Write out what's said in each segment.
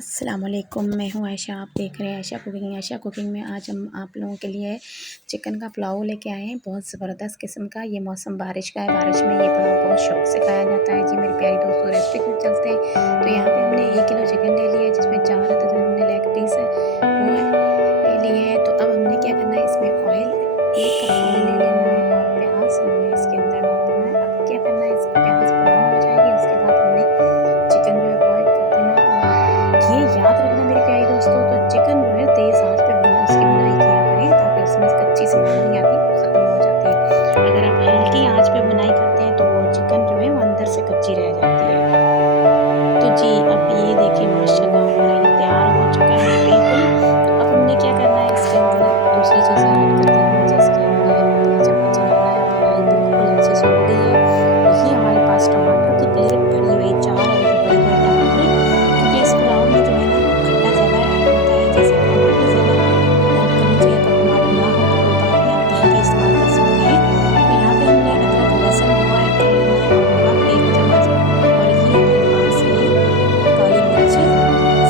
अस्सलाम वालेकुम, मैं हूँ आयशा। आप देख रहे हैं आयशा कुकिंग। आयशा कुकिंग में आज हम आप लोगों के लिए चिकन का पुलाव लेके आए हैं, बहुत ज़बरदस्त किस्म का। ये मौसम बारिश का है, बारिश में ये पुलाव बहुत शौक से खाया जाता है। जी मेरे प्यारे दोस्तों, रेसिपी पे चलते हैं। तो यहाँ पे हमने 1 किलो चिकन ले लिया है, जिसमें 4 अदद हमने लेग पीस वो है ले लिए हैं। तो अब हमने क्या करना है, इसमें ऑयल 1 कप ऑयल ले लेना है और प्याज हमने इसके अंदर डाल देना है। अब क्या करना है, इस प्याज ब्राउन हो जाएगी, उसके बाद हमने चिकन जो है वो ऐड कर देना है। और ये याद रखना मेरे प्यारे दोस्तों, तो चिकन जो है तेज़ आँच पे उसकी भुनाई किया करें, ताकि उसमें कच्ची स्मेल नहीं आती, वो ख़त्म हो जाती है। अगर आप हल्की आँच पे भुनाई करते हैं तो वो चिकन जो है वो अंदर से कच्ची रह जाती है। तो जी अब ये देखिए माशाल्लाह हमारा ये तैयार हो चुका है बिल्कुल। तो अब हमने क्या करना है, इसके अंदर दूसरी चीज़ें ऐड कर देनी है, जैसे कि हमने आधे चम्मच नमक है, भुनाई बिल्कुल अच्छे से हो गई है। ये हमारे पास टमाटर की प्लेट भरी हुई 4 अदद बड़े-बड़े टमाटर, क्योंकि इस पुलाव में जो है ना खट्टा ज़्यादा ऐड होता है, जैसे टमाटर ज़्यादा ऐड करनी चाहिए। अगर टमाटर ना हो तो कोई बात नहीं, आप दही भी इस्तेमाल कर सकते हैं। तो यहाँ पे हमने अदरक लहसुन वो ऐड कर लेना है और नमक 1 चम्मच, और ये हमारे पास है काली मिर्ची,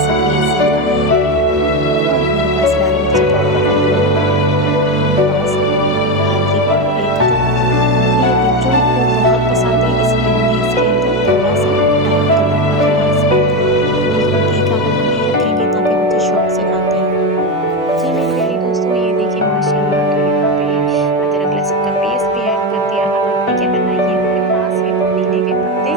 सफ़ेद ज़ीरा है, और हमारे पास लाल मिर्ची पाउडर है, हमारे पास हल्दी पाउडर 1 अदद। ये बच्चों को बहुत पसंद है, इसलिए हमने इसके अंदर थोड़ा-सा डार्क कलर रखना है इसके अंदर। बिल्कुल फीका कलर नहीं रखेंगे, ताकि बच्चे शौक से खाते हैं। जी मेरे प्यारे दोस्तों, ये देखिए माशाल्लाह, तो यहाँ पे अदरक लहसुन का पेस्ट भी ऐड कर दिया। अब हमने क्या करना है, ये हमारे पास है पुदीने के पत्ते,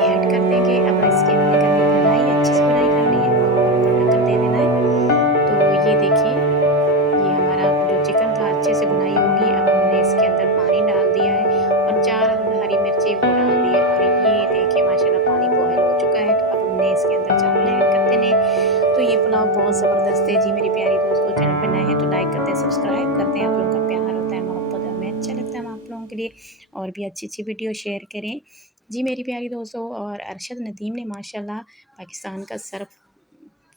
ये ऐड कर देंगे। अब इसकी हमने करनी भुनाई, अच्छे से भुनाई करनी है और ऊपर ढक्कन दे देना है। तो ये देखिए, ये हमारा जो चिकन था अच्छे से भुनाई होगी। अब हमने इसके अंदर पानी डाल दिया है और 4 अदद हरी मिर्ची वो डाल दी है, और ये देखिए माशाल्लाह पानी बॉयल हो चुका है। तो अब हमने इसके अंदर चावल ऐड कर देने। तो ये पुलाव बहुत ज़बरदस्त है। जी मेरी प्यारी दोस्तों, चैनल पे नए हैं तो लाइक कर दें, सब्सक्राइब कर दें। आप लोगों का प्यार होता है, मोहब्बत हमें अच्छा लगता है, हम आप लोगों के लिए और भी अच्छी-अच्छी वीडियो शेयर करें। जी मेरी प्यारी दोस्तों, और अरशद नदीम ने माशाल्लाह पाकिस्तान का सर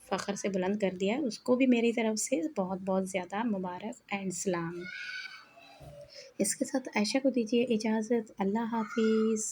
फ़ख्र से बुलंद कर दिया है, उसको भी मेरी तरफ से बहुत-बहुत ज़्यादा मुबारक एंड सलाम। इसके साथ आयशा को दीजिए इजाज़त। अल्लाह हाफ़िज़।